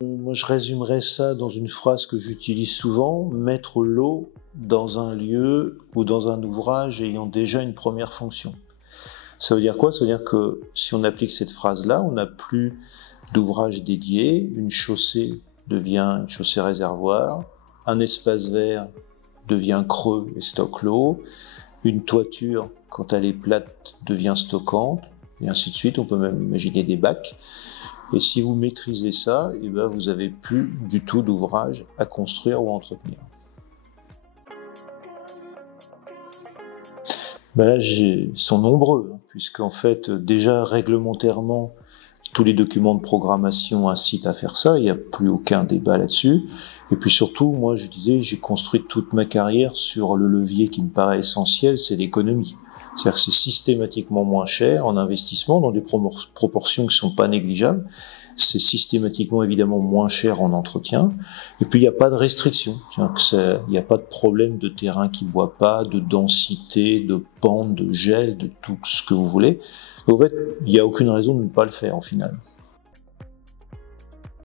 Moi, je résumerais ça dans une phrase que j'utilise souvent: mettre l'eau dans un lieu ou dans un ouvrage ayant déjà une première fonction. Ça veut dire quoi? Ça veut dire que si on applique cette phrase-là, on n'a plus d'ouvrage dédié, une chaussée devient une chaussée réservoir, un espace vert devient creux et stocke l'eau, une toiture, quand elle est plate, devient stockante, et ainsi de suite. On peut même imaginer des bacs. Et si vous maîtrisez ça, eh ben vous n'avez plus du tout d'ouvrage à construire ou à entretenir. Ben là, ils sont nombreux, puisqu'en fait, déjà réglementairement, tous les documents de programmation incitent à faire ça, il n'y a plus aucun débat là-dessus. Et puis surtout, moi je disais, j'ai construit toute ma carrière sur le levier qui me paraît essentiel, c'est l'économie. C'est-à-dire que c'est systématiquement moins cher en investissement, dans des proportions qui ne sont pas négligeables. C'est systématiquement évidemment moins cher en entretien. Et puis il n'y a pas de restriction. Il n'y a pas de problème de terrain qui ne boit pas, de densité, de pente, de gel, de tout ce que vous voulez. En fait, il n'y a aucune raison de ne pas le faire, au final.